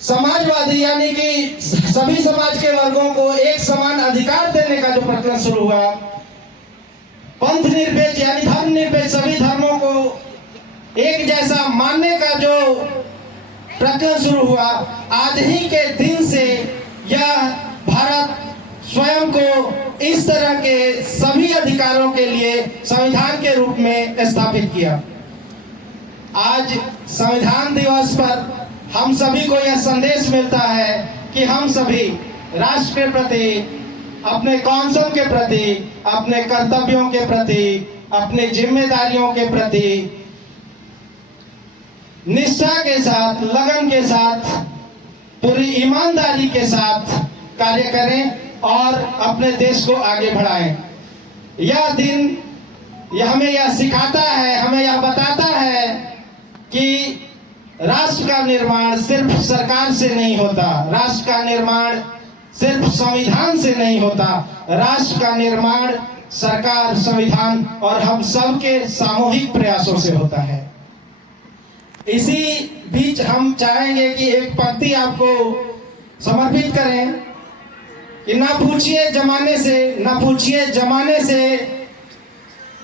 समाजवादी यानी कि सभी समाज के वर्गों को एक समान अधिकार देने का जो प्रकरण शुरू हुआ, पंथ निरपेक्ष यानी धर्म निरपेक्ष सभी धर्मों को एक जैसा मानने का जो प्रकरण शुरू हुआ, आज ही के दिन से यह भारत स्वयं को इस तरह के सभी अधिकारों के लिए संविधान के रूप में स्थापित किया। आज संविधान दिवस पर हम सभी को यह संदेश मिलता है कि हम सभी राष्ट्र के प्रति, अपने कौशल के प्रति, अपने कर्तव्यों के प्रति, अपने जिम्मेदारियों के प्रति निष्ठा के साथ, लगन के साथ, पूरी ईमानदारी के साथ कार्य करें और अपने देश को आगे बढ़ाएं। यह दिन हमें यह सिखाता है, हमें यह बताता है कि राष्ट्र का निर्माण सिर्फ सरकार से नहीं होता, राष्ट्र का निर्माण सिर्फ संविधान से नहीं होता, राष्ट्र का निर्माण सरकार, संविधान और हम सब के सामूहिक प्रयासों से होता है। इसी बीच हम चाहेंगे कि एक पंक्ति आपको समर्पित करें कि ना पूछिए जमाने से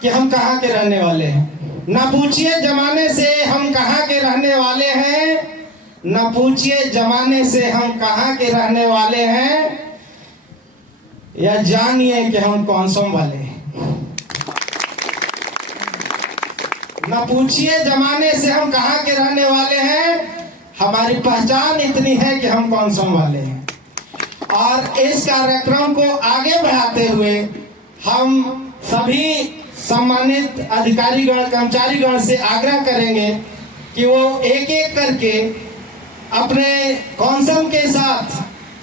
कि हम कहाँ के रहने वाले हैं, ना पूछिए जमाने से हम कहाँ के रहने वाले हैं, ना पूछिए जमाने से हम कहाँ के रहने वाले हैं, या जानिए कि हम कौन सो वाले हैं। ना पूछिए जमाने से हम कहाँ के रहने वाले हैं, हमारी पहचान इतनी है कि हम कौन सो वाले हैं। और इस कार्यक्रम को आगे बढ़ाते हुए हम सभी सम्मानित अधिकारीगण, कर्मचारीगण से आग्रह करेंगे कि वो एक एक करके अपने कौशल के साथ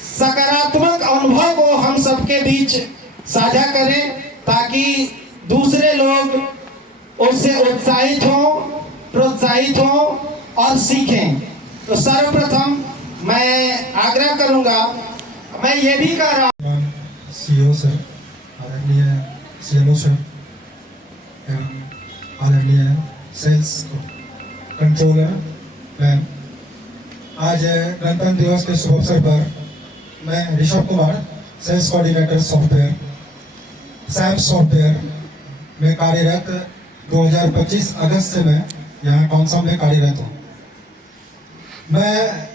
सकारात्मक अनुभव को हम सबके बीच साझा करें, ताकि दूसरे लोग उससे उत्साहित हों, प्रोत्साहित हों और सीखें। तो सर्वप्रथम मैं आग्रह करूंगा, मैं ये भी कह रहा हूँ सीईओ सर, आदरणीय सीएमओ सर, आदरणीय सेल्स कंट्रोलर मैम, आज गणतंत्र दिवस के शुभ अवसर पर मैं Rishabh Kumar, sales coordinator software, SAP software में कार्यरत 2025 अगस्त से मैं यहाँ कॉन्सम में कार्यरत हूँ। मैं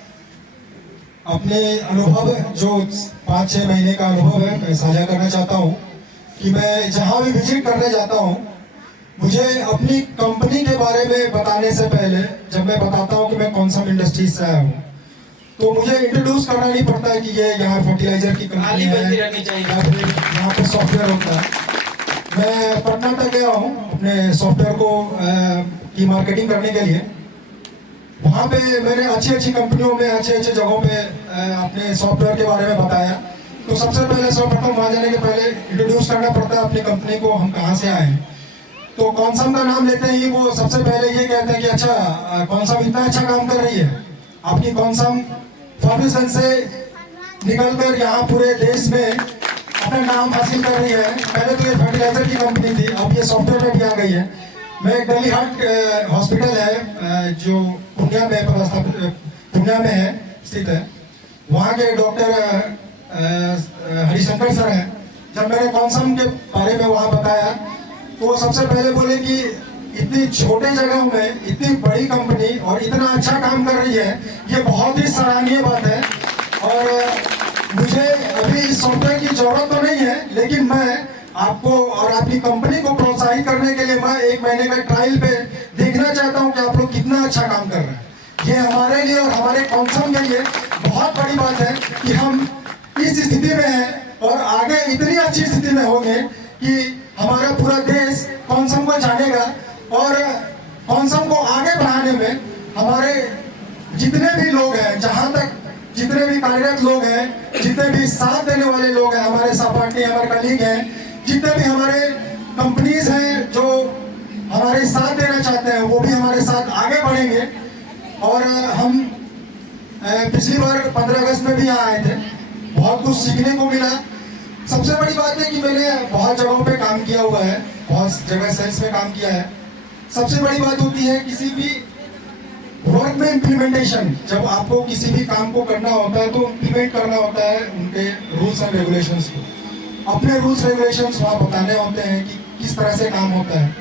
अपने अनुभव जो 5-6 महीने का अनुभव है मैं साझा करना चाहता हूँ कि मैं जहाँ भी विजिट करने जाता हूँ, मुझे अपनी कंपनी के बारे में बताने से पहले जब मैं बताता हूँ कि मैं कॉन्सम इंडस्ट्रीज से आया हूँ, तो मुझे इंट्रोड्यूस करना नहीं पड़ता है कि ये यहाँ फर्टिलाइजर की कंपनी है या फिर यहाँ पर सॉफ्टवेयर होता है। मैं पटना तक गया हूँ अपने सॉफ्टवेयर को की मार्केटिंग करने के लिए। वहाँ पे मैंने अच्छी कंपनियों में, अच्छे जगहों पे अपने सॉफ्टवेयर के बारे में बताया। तो सबसे पहले सर्वप्रथम वहाँ जाने के पहले इंट्रोड्यूस करना पड़ता है अपनी कंपनी को, हम कहाँ से आए हैं। तो कॉन्सम का नाम लेते ही वो सबसे पहले ये कहते हैं कि अच्छा कॉन्सम इतना अच्छा काम कर रही है, आपकी कॉन्सम फॉर्मेशन से निकलकर यहाँ पूरे देश में अपना नाम हासिल कर रही है। पहले तो ये फर्टिलाइजर की कंपनी थी, अब ये सॉफ्टवेयर में भी आ गई है। मैं एक दिल्ली हार्ट हॉस्पिटल है जो पुण्या में है स्थित है, वहाँ के डॉक्टर हरिशंकर सर हैं। जब मैंने कॉन्सम के बारे में वहाँ बताया तो वो सबसे पहले बोले कि इतनी छोटे जगह में इतनी बड़ी कंपनी और इतना अच्छा काम कर रही है, ये बहुत ही सराहनीय बात है। और मुझे अभी इस सॉफ्टवेयर की जरूरत तो नहीं है, लेकिन मैं आपको और आपकी कंपनी को प्रोत्साहित करने के लिए मैं 1 महीने का ट्रायल पे देखना चाहता हूं कि आप लोग कितना अच्छा काम कर रहे हैं। ये हमारे लिए और हमारे कॉन्सम के लिए बहुत बड़ी बात है कि हम इस स्थिति में हैं और आगे इतनी अच्छी स्थिति में होंगे कि हमारा पूरा देश कॉन्सम को जानेगा। और कॉन्सम को आगे बढ़ाने में हमारे जितने भी लोग हैं, जहाँ तक जितने भी कार्यरत लोग हैं, जितने भी साथ देने वाले लोग हैं, हमारे सहपाठी, हमारे कलीग हैं, जितने भी हमारे कंपनीज हैं जो हमारे साथ देना चाहते हैं, वो भी हमारे साथ आगे बढ़ेंगे। और हम पिछली बार 15 अगस्त में भी यहाँ आए थे, बहुत कुछ सीखने को मिला। सबसे बड़ी बात है कि मैंने बहुत जगहों पे काम किया हुआ है, बहुत जगह सेल्स में काम किया है। सबसे बड़ी बात होती है किसी भी वर्क भारत में इम्प्लीमेंटेशन, जब आपको किसी भी काम को करना होता है तो इम्प्लीमेंट करना होता है उनके रूल्स एंड रेगुलेशंस को। अपने रूल्स रेगुलेशंस वहाँ बताने होते हैं कि किस तरह से काम होता है।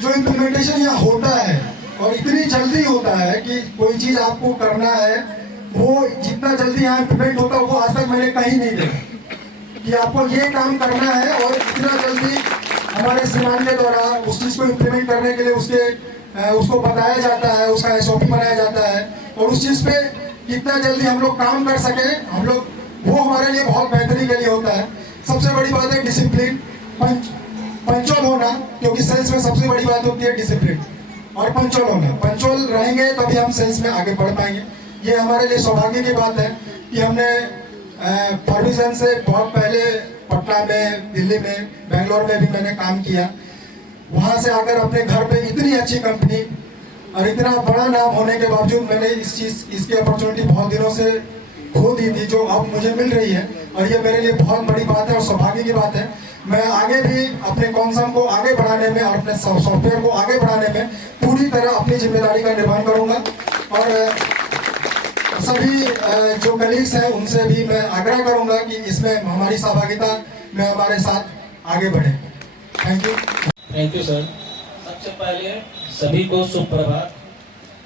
जो इम्प्लीमेंटेशन यहाँ होता है और इतनी जल्दी होता है कि कोई चीज़ आपको करना है, वो जितना जल्दी यहाँ इम्प्लीमेंट होता है वो आज तक मैंने कहीं नहीं देखा कि आपको ये काम करना है और इतना जल्दी हमारे श्रीमान के द्वारा उस चीज़ को इम्प्लीमेंट करने के लिए उसको बताया जाता है, उसका SOP बनाया जाता है और उस चीज़ पे कितना जल्दी हम लोग काम कर सके, हम लोग वो हमारे लिए बहुत बेहतरी के लिए होता है। सबसे बड़ी बात है डिसिप्लिन, पंचुअल होना, क्योंकि सेल्स में सबसे बड़ी बात होती है डिसिप्लिन और पंचुअल होना। पंचुअल रहेंगे तभी हम सेल्स में आगे बढ़ पाएंगे। ये हमारे लिए सौभाग्य की बात है कि हमने परमिशन से बहुत पहले पटना में, दिल्ली में, बेंगलोर में भी मैंने काम किया। वहाँ से आकर अपने घर पे इतनी अच्छी कंपनी और इतना बड़ा नाम होने के बावजूद मैंने इसकी अपॉर्चुनिटी बहुत दिनों से खो दी थी, जो अब मुझे मिल रही है और ये मेरे लिए बहुत बड़ी बात है और सौभाग्य की बात है। मैं आगे भी अपने कॉन्सर्न को आगे बढ़ाने में और अपने सॉफ्टवेयर को आगे बढ़ाने में पूरी तरह अपनी जिम्मेदारी का निर्वहन करूंगा और सभी जो कलीग्स हैं उनसे भी मैं आग्रह करूंगा कि इसमें हमारी सहभागिता में हमारे साथ आगे बढ़े। Thank you sir. सबसे पहले सभी को सुप्रभात।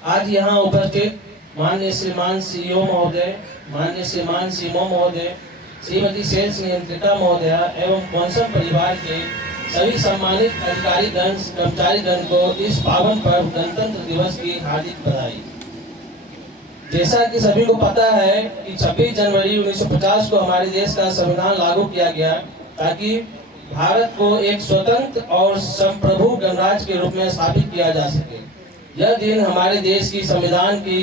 आज यहाँ उपस्थित माननीय श्रीमान CEO महोदय, माननीय श्रीमान CMO महोदय, श्रीमती सेल्स नियंत्रिका महोदया एवं कॉन्सर्न परिवार के सभी सम्मानित अधिकारीगण, कर्मचारीगण को इस पावन पर्व गणतंत्र दिवस की हार्दिक बधाई। जैसा कि सभी को पता है कि 26 जनवरी 1950 को हमारे देश का संविधान लागू किया गया ताकि भारत को एक स्वतंत्र और संप्रभु गणराज्य के रूप में स्थापित किया जा सके। यह दिन हमारे देश की संविधान की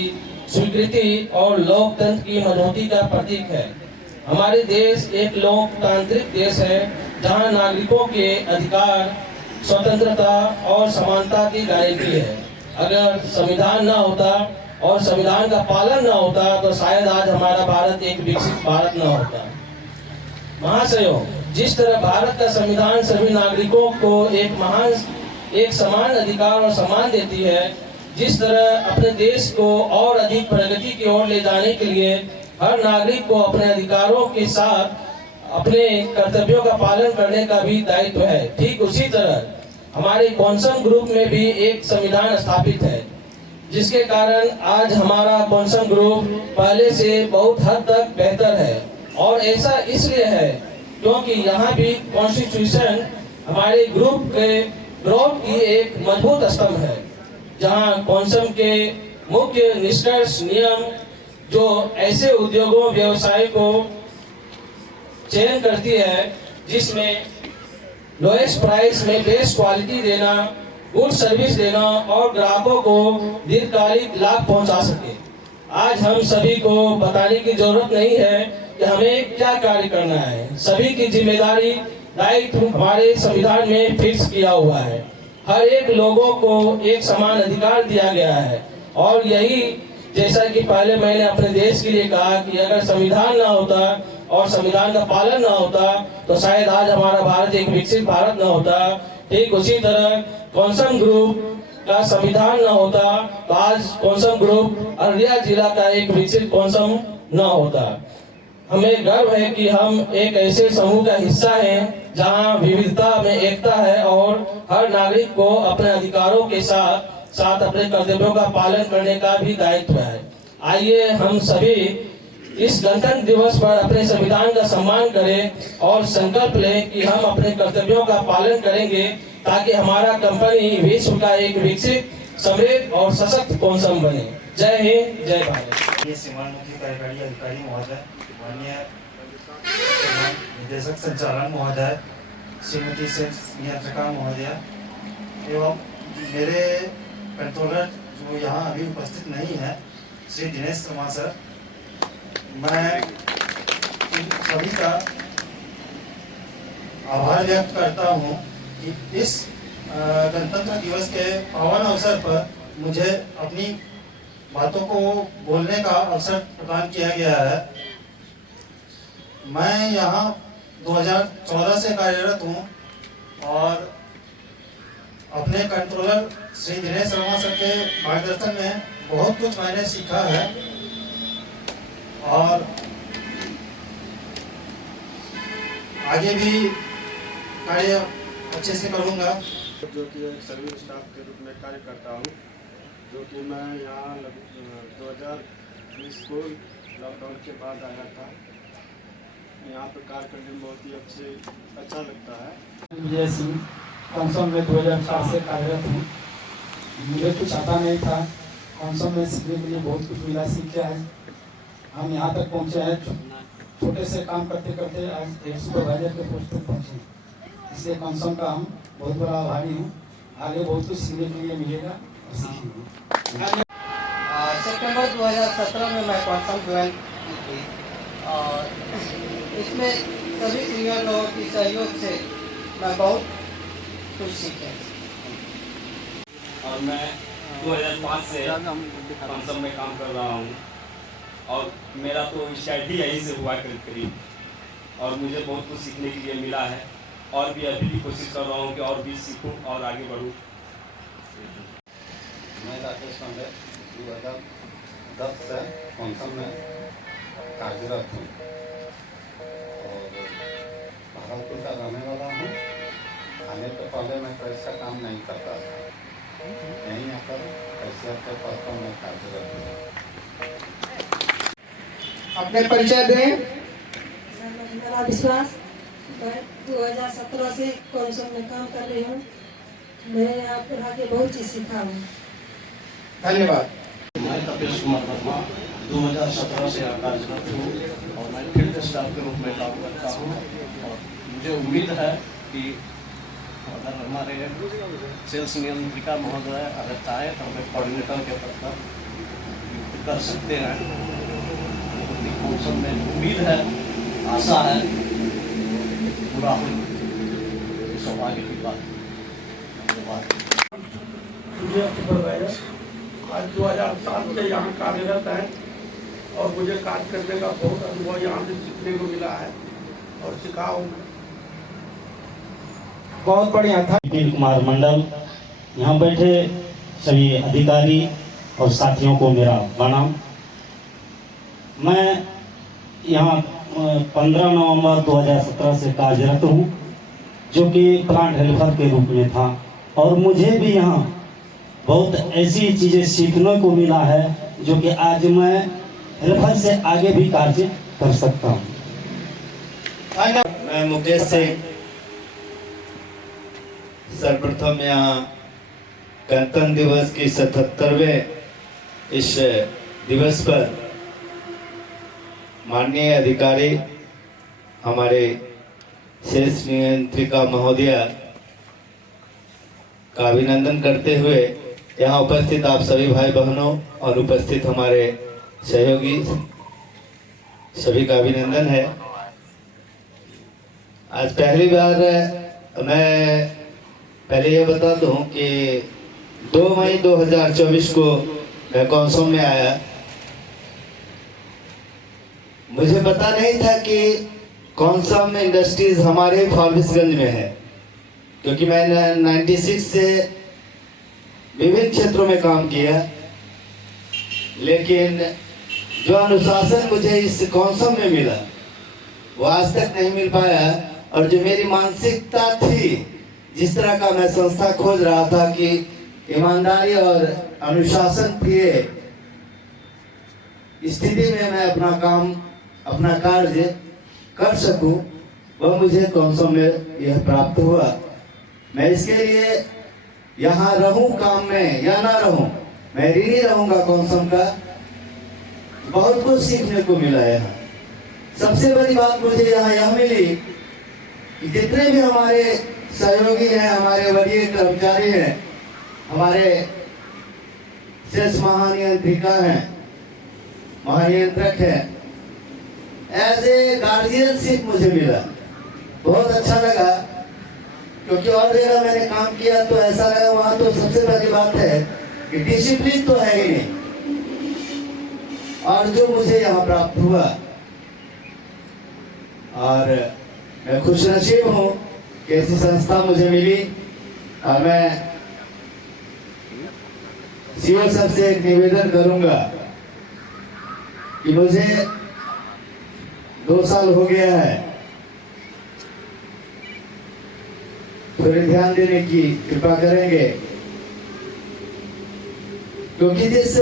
स्वीकृति और लोकतंत्र की मजबूती का प्रतीक है। हमारे देश एक लोकतांत्रिक देश है जहां नागरिकों के अधिकार, स्वतंत्रता और समानता की गारंटी है। अगर संविधान न होता और संविधान का पालन न होता तो शायद आज हमारा भारत एक विकसित भारत न होता। महाशयों, जिस तरह भारत का संविधान सभी नागरिकों को एक समान अधिकार और सम्मान देती है, जिस तरह अपने देश को और अधिक प्रगति की ओर ले जाने के लिए हर नागरिक को अपने अधिकारों के साथ अपने कर्तव्यों का पालन करने का भी दायित्व है, ठीक उसी तरह हमारे कॉन्सर्न ग्रुप में भी एक संविधान स्थापित है, जिसके कारण आज हमारा कॉन्सर्न ग्रुप पहले से बहुत हद तक बेहतर है। और ऐसा इसलिए है क्योंकि यहाँ भी कॉन्स्टिट्यूशन हमारे ग्रुप के ग्रोथ की एक मजबूत स्तंभ है, जहाँ कॉन्सर्न के मुख्य निष्कर्ष नियम जो ऐसे उद्योगों, व्यवसाय को चयन करती है जिसमें लोएस्ट प्राइस में बेस्ट क्वालिटी देना, गुड सर्विस देना और ग्राहकों को दीर्घकालिक लाभ पहुंचा सके। आज हम सभी को बताने की जरूरत नहीं है कि हमें क्या कार्य करना है। सभी की जिम्मेदारी, दायित्व हमारे संविधान में फिक्स किया हुआ है। हर एक लोगों को एक समान अधिकार दिया गया है और यही, जैसा कि पहले मैंने अपने देश के लिए कहा कि अगर संविधान ना होता और संविधान का पालन ना होता तो शायद आज हमारा भारत एक विकसित भारत ना होता। ठीक उसी तरह कॉन्सर्न ग्रुप का संविधान न होता तो आज कॉन्सर्न ग्रुप अररिया जिला का एक विकसित कॉन्सर्न न होता। हमें गर्व है कि हम एक ऐसे समूह का हिस्सा हैं जहां विविधता में एकता है और हर नागरिक को अपने अधिकारों के साथ साथ अपने कर्तव्यों का पालन करने का भी दायित्व है। आइए हम सभी इस गणतंत्र दिवस पर अपने संविधान का सम्मान करें और संकल्प लें कि हम अपने कर्तव्यों का पालन करेंगे ताकि हमारा कंपनी विश्व का एक विकसित, समृद्ध और सशक्त कॉन्सर्न बने। जय हिंद, जय भारत। ये सीमांत मुख्य कार्यकारी अधिकारी महोदय, माननीय निदेशक संचालन महोदय, श्रीमती सेल्स नियंत्रिका महोदय एवं मेरे कंट्रोलर जो यहाँ अभी उपस्थित नहीं है, श्री दिनेश शर्मा सर, मैं सभी का आभार व्यक्त करता हूँ कि इस गणतंत्र दिवस के पावन अवसर पर मुझे अपनी बातों को बोलने का अवसर प्रदान किया गया है। मैं यहाँ 2014 से कार्यरत हूँ और अपने कंट्रोलर श्री दिनेश शर्मा सर के मार्गदर्शन में बहुत कुछ मैंने सीखा है और आगे भी कार्य अच्छे से करूँगा। जो कि एक सर्विस स्टाफ के रूप में कार्य करता हूँ, जो कि मैं यहाँ 2020 को लॉकडाउन के बाद आया था। यहाँ पर कार्य करने में बहुत ही अच्छा लगता है। विजय सिंह कॉन्सम में 2004 से कार्यरत हूँ। मुझे कुछ आता नहीं था, कॉन्सम में सीखने के लिए बहुत कुछ मिला, सीखा है। हम यहाँ तक पहुँचे हैं, छोटे से काम करते करते आज एक सुपरवाइजर के पोस्ट तक पहुँचे हैं। इसलिए कॉन्सम का हम बहुत बड़ा आभारी हूँ। आगे बहुत कुछ सीखने के लिए मिलेगा और सीखेंगे। सितंबर 2017 में मैं कॉन्सम ज्वाइन की थी और इसमें सभी सीनियर लोगों की सहयोग से मैं बहुत कुछ सीखे। और मैं 2005 से कॉन्सम में काम कर रहा हूँ और मेरा तो स्टार्ट ही यहीं से हुआ करीब और मुझे बहुत कुछ सीखने के लिए मिला है और भी अभी भी कोशिश कर रहा हूँ कि और भी सीखूँ और आगे बढ़ूँ। मैं राकेश पांडे 2010 से कॉन्सम में कार्यरत हूँ और भागलपुर का रहने वाला हूँ। आने से पहले मैं प्रेस का काम नहीं करता था, यहीं आकर कैशियर के पद पर मैं कार्यरत हूँ। अपने परिचय दें। मेरा विश्वास, मैं 2017 से कॉन्सम में काम कर रही हूँ। मैं यहाँ पर आके बहुत चीज़ सीखा हूँ। धन्यवाद। मैं कपिल कुमार वर्मा 2017 से कार्यरत हूँ और मैं फील्ड स्टाफ के रूप में काम करता हूँ और मुझे उम्मीद है कि अगर हमारे सेल्स नियंत्रिका महोदय अगर चाहे तो हमें कोऑर्डिनेटर के पद पर नियुक्त कर सकते हैं। कॉन्सम में उम्मीद है, आशा है पूरा हो, सौभाग्य की बात। धन्यवाद। सुपरवाइजर आज 2007 से यहाँ कार्यरत है और मुझे कार्य करने का बहुत अनुभव यहाँ से सीखने को मिला है और सीखा हूँ। बहुत बढ़िया था। विपिन कुमार मंडल, यहाँ बैठे सभी अधिकारी और साथियों को मेरा प्रणाम। मैं यहाँ 15 नवंबर 2017 से कार्यरत हूँ, जो कि प्लांट हेल्पर के रूप में था और मुझे भी यहाँ बहुत ऐसी चीज़ें सीखने को मिला है जो कि आज मैं हेल्पर से आगे भी कार्य कर सकता हूँ। मैं मुकेश सिंह सर्वप्रथम यहाँ गणतंत्र दिवस की 77वें इस दिवस पर माननीय अधिकारी हमारे सेल्स नियंत्रिका महोदय का अभिनंदन करते हुए यहाँ उपस्थित आप सभी भाई बहनों और उपस्थित हमारे सहयोगी सभी का अभिनंदन है। आज पहली बार मैं पहले ये बता दूं कि 2 मई 2024 को मैं कॉन्सम में आया। मुझे पता नहीं था कि कॉन्सम इंडस्ट्रीज हमारे फारबिसगंज में है, क्योंकि मैंने 96 से विभिन्न क्षेत्रों में काम किया, लेकिन जो अनुशासन मुझे इस कॉन्सम में मिला वो आज तक नहीं मिल पाया। और जो मेरी मानसिकता थी, जिस तरह का मैं संस्था खोज रहा था कि ईमानदारी और अनुशासन प्रिय स्थिति में मैं अपना काम, अपना कार्य कर सकूं, वह मुझे कॉन्सम में यह प्राप्त हुआ। मैं इसके लिए यहाँ रहूं काम में या ना रहूं, मैं ऋणी रहूंगा कॉन्सम का। बहुत कुछ सीखने को मिला यहाँ। सबसे बड़ी बात मुझे यहाँ यह मिली कि जितने भी हमारे सहयोगी हैं, हमारे वरीय कर्मचारी हैं, हमारे सेल्स महानियंत्रिका हैं, महानियंत्रक हैं, एज ए गार्जियनशिप मुझे मिला। बहुत अच्छा लगा, क्योंकि और जगह मैंने काम किया तो ऐसा लगा वहाँ तो सबसे पहली बात है कि डिसिप्लिन तो है ही नहीं, और जो मुझे यहाँ प्राप्त हुआ, और मैं खुश नसीब हूँ कि ऐसी संस्था मुझे मिली और मैं सीओ साहब से एक निवेदन करूंगा कि मुझे 2 साल हो गया है, थोड़े ध्यान देने की कृपा करेंगे, क्योंकि जिस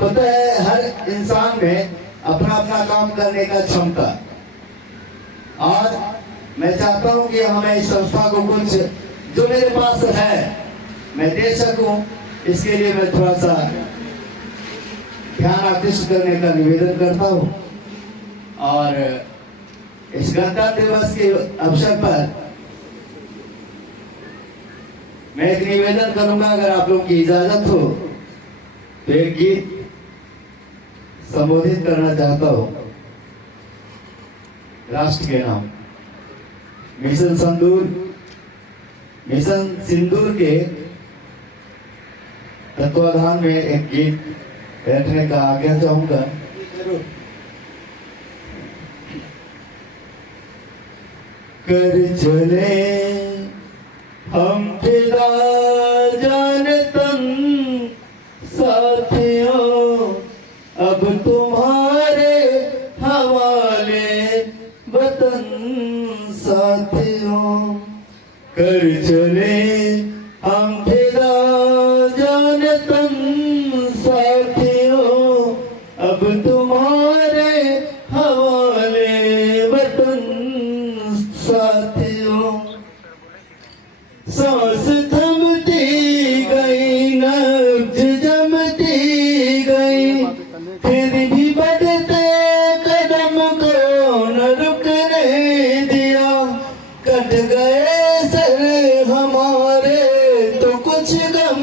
होता है हर इंसान में अपना अपना काम करने का क्षमता, और मैं चाहता हूं कि हमें इस संस्था को कुछ जो मेरे पास है मैं दे सकूं। इसके लिए मैं थोड़ा सा ध्यान आकृष्ट करने का निवेदन करता हूं। और इस गणतंत्र दिवस के अवसर पर मैं एक निवेदन करूंगा, अगर आप लोगों की इजाजत हो तो एक गीत संबोधित करना चाहता हूं राष्ट्र के नाम। मिशन सिंदूर के तत्वाधान में एक गीत बैठने का आज्ञा चाहूंगा। कर चले हम फिदा जान तन साथियों, अब तुम्हारे हवाले वतन साथियों। कर चले हम फिदा जान तन साथियों, अब तुम्हारे हवाले वतन साथियों। सांस थमती गई, नब्ज जमती गई, फिर भी बढ़ते कदम को न रुकने दिया। कट गए सर हमारे तो कुछ गम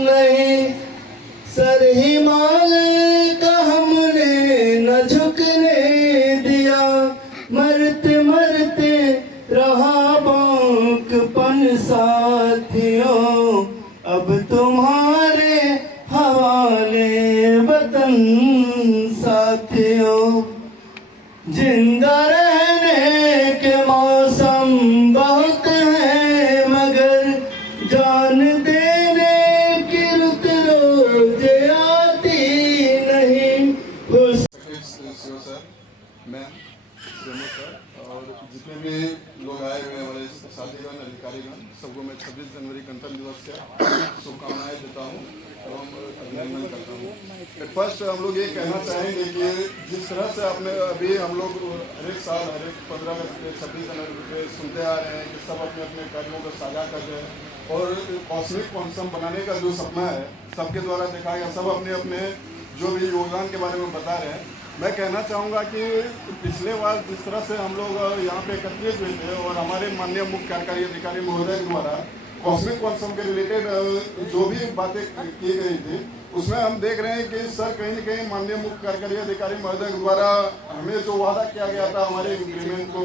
नहीं, सर हिमालय का हमने न झुकने दिया। मरते मरते रहा बांकपन साथियों, अब तुम्हारे हवाले वतन साथियों। जिंदा रहने के मौसम बहुत है, मगर जान देने की रुत रोज आती नहीं। CO sir, ma'am, CMO sir और जितने भी लोग आए हुए हैं हमारे साथीगण अधिकारीगण, सबको मैं 26 जनवरी गणतंत्र दिवस के शुभकामनाएं देता हूँ एवं अभिनंदन करता हूँ। एट फर्स्ट हम लोग ये कहना चाहेंगे कि जिस तरह से आपने अभी हम लोग हर एक साल हर एक 15 अगस्त पे 26 जनवरी पे सुनते आ रहे हैं कि सब अपने अपने कार्यों को साझा कर रहे हैं और कॉस्मिक क्वांटम बनाने का जो सपना है सबके द्वारा देखा गया, सब अपने अपने जो भी योगदान के बारे में बता रहे हैं। मैं कहना चाहूँगा कि पिछले बार जिस तरह से हम लोग यहाँ पे एकत्रित हुए थे और हमारे माननीय मुख्य कार्यकारी अधिकारी महोदय द्वारा कॉस्मिक क्वांटम के रिलेटेड जो भी बातें की गई थी, उसमें हम देख रहे हैं कि सर कहीं न कहीं माननीय मुख्य कार्यकारी अधिकारी महोदय द्वारा हमें जो वादा किया गया था हमारे इंक्रीमेंट को,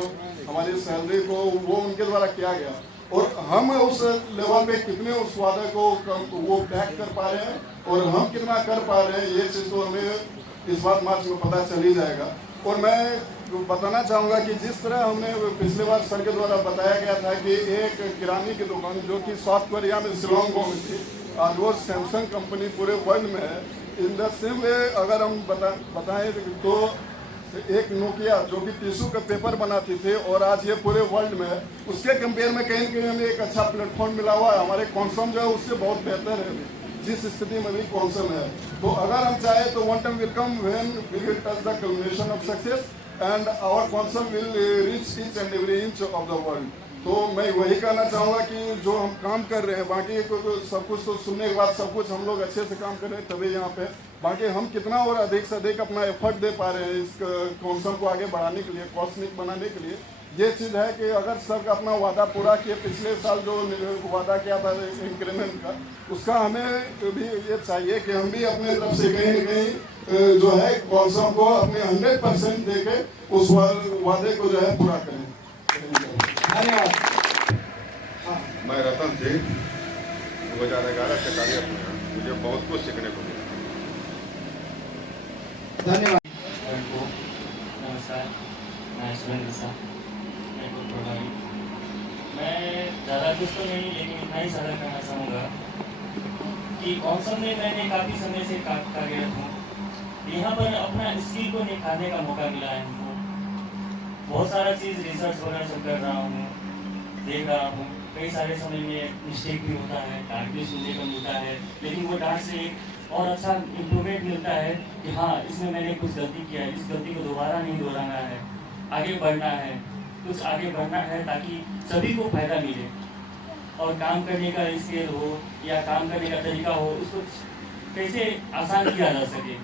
हमारी सैलरी को, वो उनके द्वारा किया गया और हम उस लेवल पे कितने उस वादे को वो बैक कर पा रहे हैं और हम कितना कर पा रहे हैं, ये चीज़ तो हमें इस बार मार्च में पता चल ही जाएगा। और मैं बताना चाहूँगा कि जिस तरह हमने पिछले बार सर के द्वारा बताया गया था कि एक किरानी की दुकान जो कि साउथ कोरिया में शिलोंग में थी, आज वो सैमसंग कंपनी पूरे वर्ल्ड में है। इन द सेम वे अगर हम बताएं तो एक नोकिया जो कि टिश्यू का पेपर बनाती थी और आज ये पूरे वर्ल्ड में है, उसके कंपेयर में कहीं न कहीं हमें एक अच्छा प्लेटफॉर्म मिला हुआ है। हमारे कॉन्सम जो है उससे बहुत बेहतर है जिस स्थिति में भी कॉन्सम है। तो अगर हम चाहे तो one time will come when we will touch the culmination of success and our conscience will reach each and every inch of the world. तो मैं वही कहना चाहूँगा कि जो हम काम कर रहे हैं, बाकी सब कुछ तो सुनने के बाद सब कुछ हम लोग अच्छे से काम कर रहे हैं तभी यहाँ पे, बाकी हम कितना और अधिक से अधिक अपना एफर्ट दे पा रहे हैं इस कॉन्सम को आगे बढ़ाने के लिए, कॉस्मिक बनाने के लिए। ये चीज़ है कि अगर सर का अपना वादा पूरा किए, पिछले साल जो वादा किया था इंक्रीमेंट का, उसका हमें भी ये चाहिए कि हम भी अपने तरफ से कहीं न कहीं जो है कॉन्सम को अपने 100% दे के उस वादे को जो है पूरा करें। धन्यवाद। मैं रतन सिंह 2011 से कार्यरत हूँ, मुझे बहुत कुछ सीखने को मिला। धन्यवाद। नमस्कार, मैं सुरेंद्र शाह, मैं ज़्यादा कुछ तो नहीं लेकिन इतना ही साझा करना चाहूँगा कि कौंसल में मैंने काफ़ी समय से कार्यरत हूँ। यहाँ पर अपना स्किल को निखारने का मौका मिला है हमको। बहुत सारा चीज़ रिसर्च वगैरह सब कर रहा हूँ, देख रहा हूँ। कई सारे समय में मिस्टेक भी होता है, डांट भी सुनने को मिलता है, लेकिन वो डांट से एक और अच्छा इम्प्रूवमेंट मिलता है कि हाँ, इसमें मैंने कुछ गलती किया है, इस गलती को दोबारा नहीं दोहराना है, आगे बढ़ना है, कुछ आगे बढ़ना है ताकि सभी को फायदा मिले और काम करने का स्किल हो या काम करने का तरीका हो, उसको कैसे आसान किया जा सके।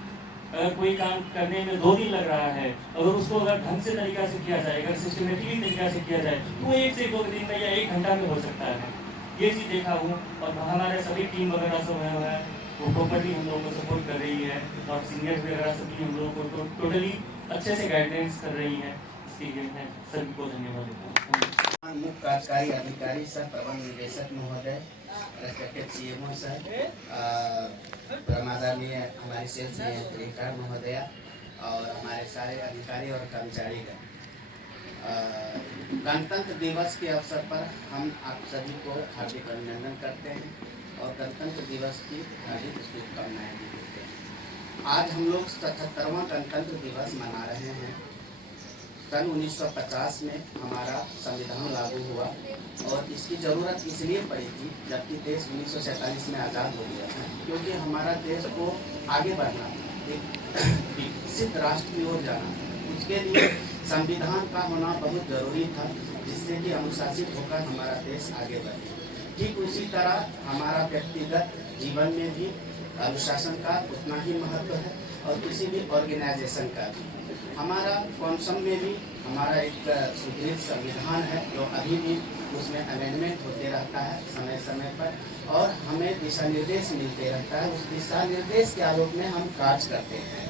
अगर कोई काम करने में 2 दिन लग रहा है, अगर उसको अगर ढंग से तरीका से किया जाए, अगर सिस्टमेटिकली तरीका से किया जाए, तो 1 से 2 दिन में या 1 घंटा में हो सकता है। ये चीज़ देखा हूँ और हमारे सभी टीम वगैरह सब है वो प्रॉपरली हम लोगों को सपोर्ट कर रही है और सीनियर्स वगैरह सभी हम लोगों को टोटली अच्छे से गाइडेंस कर रही है। इसके लिए मैं सभी को धन्यवाद देता हूँ। मुख्य कार्यकारी अधिकारी सर, प्रबंध निदेशक महोदय, रेस्पेक्टेड सीएमओ सर, प्रमादानीय हमारी सेल्स नियंत्रिका महोदया और हमारे सारे अधिकारी और कर्मचारीगण, गणतंत्र दिवस के अवसर पर हम आप सभी को हार्दिक अभिनंदन करते हैं और गणतंत्र दिवस की हार्दिक शुभकामनाएं भी देते हैं। आज हम लोग 77वां गणतंत्र दिवस मना रहे हैं। सन 1950 में हमारा संविधान लागू हुआ और इसकी ज़रूरत इसलिए पड़ी थी जबकि देश 1947 में आज़ाद हो गया था, क्योंकि हमारा देश को आगे बढ़ना था, एक विकसित राष्ट्र की ओर जाना था। उसके लिए संविधान का होना बहुत ज़रूरी था, जिससे कि अनुशासित होकर हमारा देश आगे बढ़े। ठीक उसी तरह हमारा व्यक्तिगत जीवन में भी अनुशासन का उतना ही महत्व है और किसी भी ऑर्गेनाइजेशन का भी। हमारा कौंसम में भी हमारा एक सुदृढ़ संविधान है जो अभी भी उसमें अमेंडमेंट होते रहता है समय समय पर और हमें दिशा निर्देश मिलते रहता है। उस दिशा निर्देश के आलोक में हम कार्य करते हैं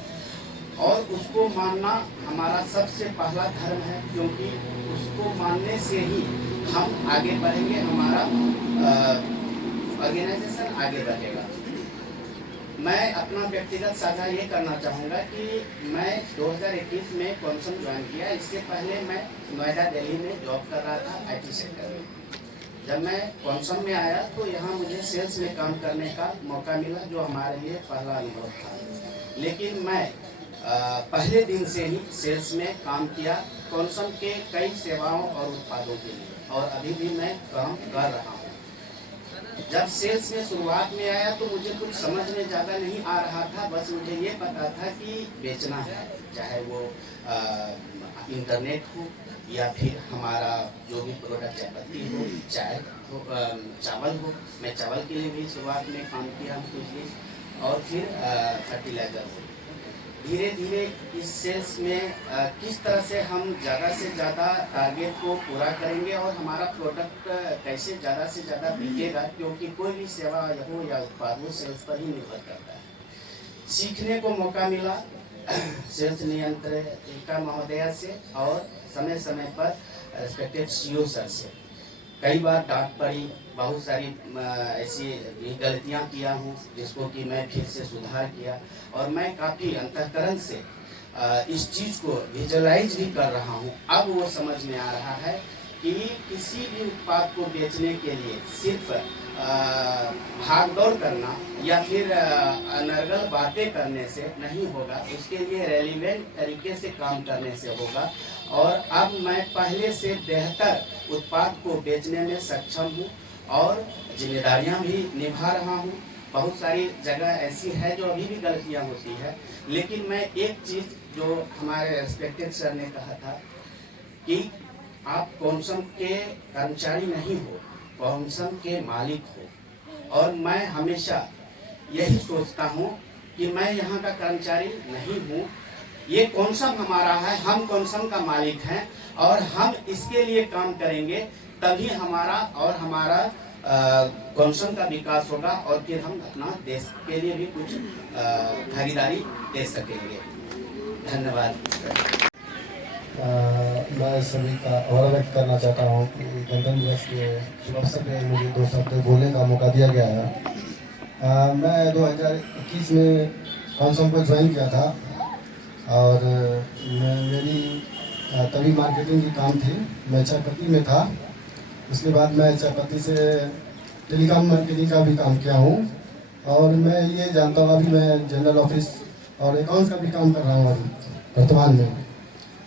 और उसको मानना हमारा सबसे पहला धर्म है, क्योंकि उसको मानने से ही हम आगे बढ़ेंगे, हमारा ऑर्गेनाइजेशन आगे बढ़ेगा। मैं अपना व्यक्तिगत साझा ये करना चाहूँगा कि मैं 2021 में कौंसम ज्वाइन किया। इससे पहले मैं नोएडा दिल्ली में जॉब कर रहा था IT सेक्टर में। जब मैं कौंसम में आया तो यहाँ मुझे सेल्स में काम करने का मौका मिला, जो हमारे लिए पहला अनुभव था। लेकिन मैं पहले दिन से ही सेल्स में काम किया कौंसम के कई सेवाओं और उत्पादों के लिए और अभी भी मैं काम कर रहा हूँ। जब सेल्स में शुरुआत में आया तो मुझे कुछ समझ में ज़्यादा नहीं आ रहा था, बस मुझे ये पता था कि बेचना है, चाहे वो इंटरनेट हो या फिर हमारा जो भी प्रोडक्ट चायपत्ती हो, चाय हो, चावल हो। मैं चावल के लिए भी शुरुआत में काम किया कुछ दिन और फिर फर्टिलाइज़र हो। धीरे धीरे इस सेल्स में किस तरह से हम ज़्यादा से ज़्यादा टारगेट को पूरा करेंगे और हमारा प्रोडक्ट कैसे ज़्यादा से ज़्यादा बिकेगा, क्योंकि कोई भी सेवा हो या उत्पाद हो सेल्स पर ही निर्भर करता है। सीखने को मौका मिला सेल्स नियंत्रिका महोदया से और समय समय पर रेस्पेक्टेड CEO सर से। कई बार डांट पड़ी, बहुत सारी ऐसी गलतियां किया हूं जिसको कि मैं फिर से सुधार किया और मैं काफ़ी अंतःकरण से इस चीज़ को विजुअलाइज भी कर रहा हूं। अब वो समझ में आ रहा है कि किसी भी उत्पाद को बेचने के लिए सिर्फ भागदौड़ करना या फिर अनर्गल बातें करने से नहीं होगा, उसके लिए रेलिवेंट तरीके से काम करने से होगा। और अब मैं पहले से बेहतर उत्पाद को बेचने में सक्षम हूँ और जिम्मेदारियाँ भी निभा रहा हूँ। बहुत सारी जगह ऐसी है जो अभी भी गलतियाँ होती है, लेकिन मैं एक चीज़ जो हमारे रेस्पेक्टेड सर ने कहा था कि आप कौंसम के कर्मचारी नहीं हो, कौंसम के मालिक हो। और मैं हमेशा यही सोचता हूँ कि मैं यहाँ का कर्मचारी नहीं हूँ, ये कौंसम हमारा है, हम कौंसम का मालिक हैं और हम इसके लिए काम करेंगे, तभी हमारा कौंसम का विकास होगा और फिर हम अपना देश के लिए भी कुछ भागीदारी दे सकेंगे। धन्यवाद। मैं सभी का आभार व्यक्त करना चाहता हूँ कि गणतंत्र दिवस के शुभ अवसर पर मुझे 2 शब्द बोलने का मौका दिया गया है। मैं 2021 में कौंसम को ज्वाइन किया था और मेरी तभी मार्केटिंग की काम थी। मैं चायपत्ती में था, उसके बाद मैं चायपत्ती से टेलीकॉम मार्केटिंग का भी काम किया हूँ और मैं ये जानता हूँ अभी मैं जनरल ऑफिस और अकाउंट्स का भी काम कर रहा हूँ अभी वर्तमान में।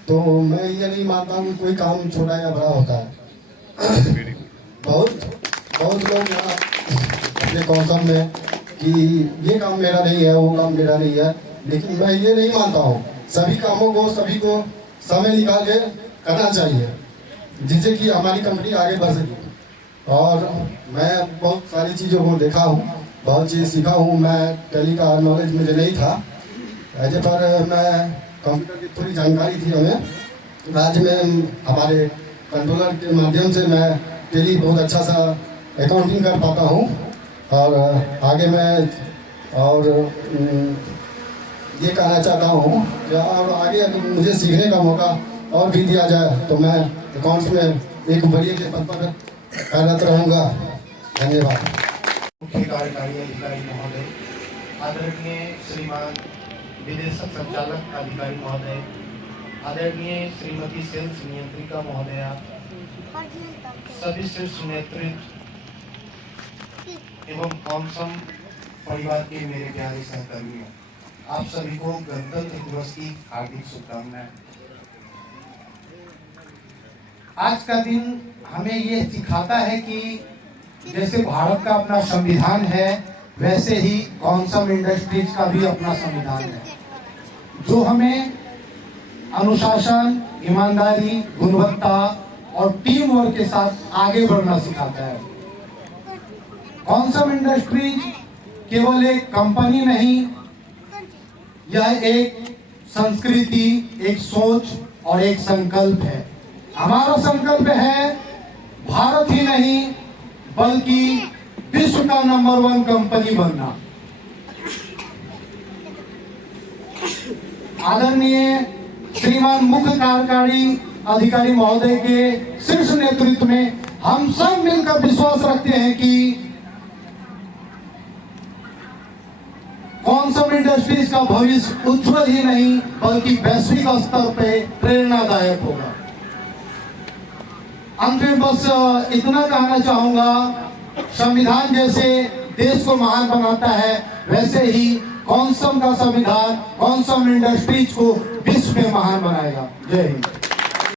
तो मैं ये नहीं मानता हूँ कि कोई काम छोटा या बड़ा होता है। बहुत लोग यहाँ अपने कौशल में कि ये काम मेरा नहीं है, वो काम मेरा नहीं है, लेकिन मैं ये नहीं मानता हूँ। सभी कामों को सभी को समय निकाल के करना चाहिए, जिससे कि हमारी कंपनी आगे बढ़ सके। और मैं बहुत सारी चीज़ों को देखा हूँ, बहुत चीज़ सीखा हूँ। मैं टेली का नॉलेज मुझे नहीं था, ऐसे पर मैं कंप्यूटर की थोड़ी जानकारी थी हमें। राज्य में हमारे कंट्रोलर के माध्यम से मैं टेली बहुत अच्छा सा अकाउंटिंग कर पाता हूँ। और आगे मैं और ये कहना चाहता हूँ कि और आगे अगर मुझे सीखने का मौका और भी दिया जाए तो मैं अकाउंट्स में एक वरीय के पद पर कार्यरत रहूँगा। धन्यवाद। मुख्य कार्यकारी अधिकारी महोदय, आदरणीय श्रीमान विदेशक संचालक अधिकारी महोदय, आदरणीय श्रीमती सेल्स नियंत्रिका महोदया, सभी शीर्ष नेतृत्व एवं कॉमसम परिवार के मेरे प्यारे सहकर्मियों, आप सभी को गणतंत्र दिवस की हार्दिक शुभकामनाएं। आज का दिन हमें ये सिखाता है कि जैसे भारत का अपना संविधान है, वैसे ही कॉमसम इंडस्ट्रीज का भी अपना संविधान है, जो हमें अनुशासन, ईमानदारी, गुणवत्ता और टीम वर्क के साथ आगे बढ़ना सिखाता है। कॉमसम इंडस्ट्रीज केवल एक कंपनी नहीं, यह एक संस्कृति, एक सोच और एक संकल्प है। हमारा संकल्प है भारत ही नहीं बल्कि विश्व का नंबर 1 कंपनी बनना। आदरणीय श्रीमान मुख्य कार्यकारी अधिकारी महोदय के शीर्ष नेतृत्व में हम सब मिलकर विश्वास रखते हैं कि कॉमसम इंडस्ट्रीज का भविष्य उज्जवल ही नहीं बल्कि वैश्विक स्तर पे प्रेरणादायक होगा। अंत में बस इतना कहना चाहूंगा, संविधान जैसे देश को महान बनाता है, वैसे ही कॉमसम का संविधान कॉमसम इंडस्ट्रीज को विश्व में महान बनाएगा। जय हिंद।